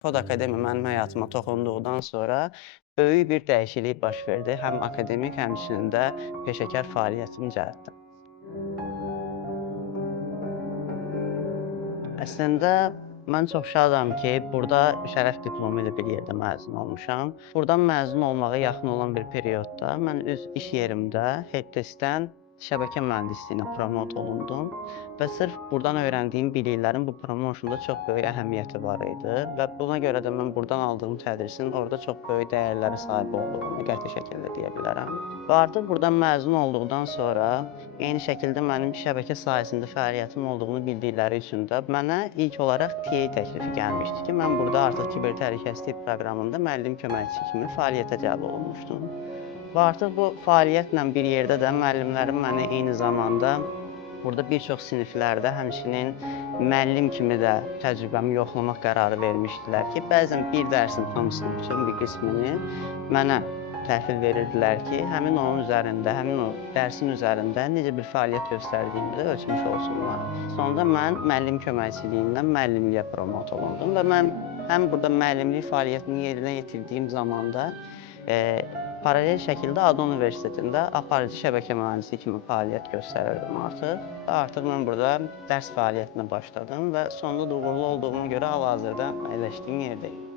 Kod Akademi mənim həyatıma toxunduqdan sonra böyük bir dəyişiklik baş verdi. Həm akademik, həmçinin də peşəkar fəaliyyətim cəhətdən. Əslində mən çox şadam ki, burada şərəf diplomu ilə bir yerdə məzun olmuşam. Burdan məzun olmağa yaxın olan bir periodda mən öz iş yerimdə helpdeskdən şəbəkə mühəndisliyinə promot olundum və sırf burdan öyrəndiyim biliklərin bu promotionda çox böyük əhəmiyyəti var idi və buna görə də mən burdan aldığım tədrisin orada çox böyük dəyərlərə sahib olduğunu qəti şəkildə deyə bilərəm. Və artıq burdan məzun olduqdan sonra eyni şəkildə mənim şəbəkə sahəsində fəaliyyətim olduğunu bildikləri üçün də mənə ilk olaraq TA təklifi gəlmişdi ki, mən burada artıq kiber təhlükəsizlik proqramında müəllim köməkçisi kimi fəaliyyətə cəlb olunmuşdum. Və artıq bu fəaliyyətlə bir yerdə də müəllimlərim məni eyni zamanda burada bir çox siniflərdə həmçinin müəllim kimi də təcrübəmi yoxlamaq qərarı vermişdilər ki, bəzən bir dərsin hamısını, bütün bir qismini mənə təhvil verirdilər ki, həmin onun üzərində, həmin o dərsin üzərində necə bir fəaliyyət göstərdiyimi də ölçmüş olsunlar. Sonda mən müəllim köməkçiliyindən müəllimliyə promot olundum və mən həm burada müəllimlik fəaliyyətini yerinə yetirdiyim zamanda paralel şəkildə ADA Universitetində aparıcı şəbəkə mühəndisi kimi fəaliyyət göstərirdim artıq. Və artıq mən burada dərs fəaliyyətinə başladım və sonda da uğurlu olduğuma görə hal-hazırda əyləşdiyim yerdəyim.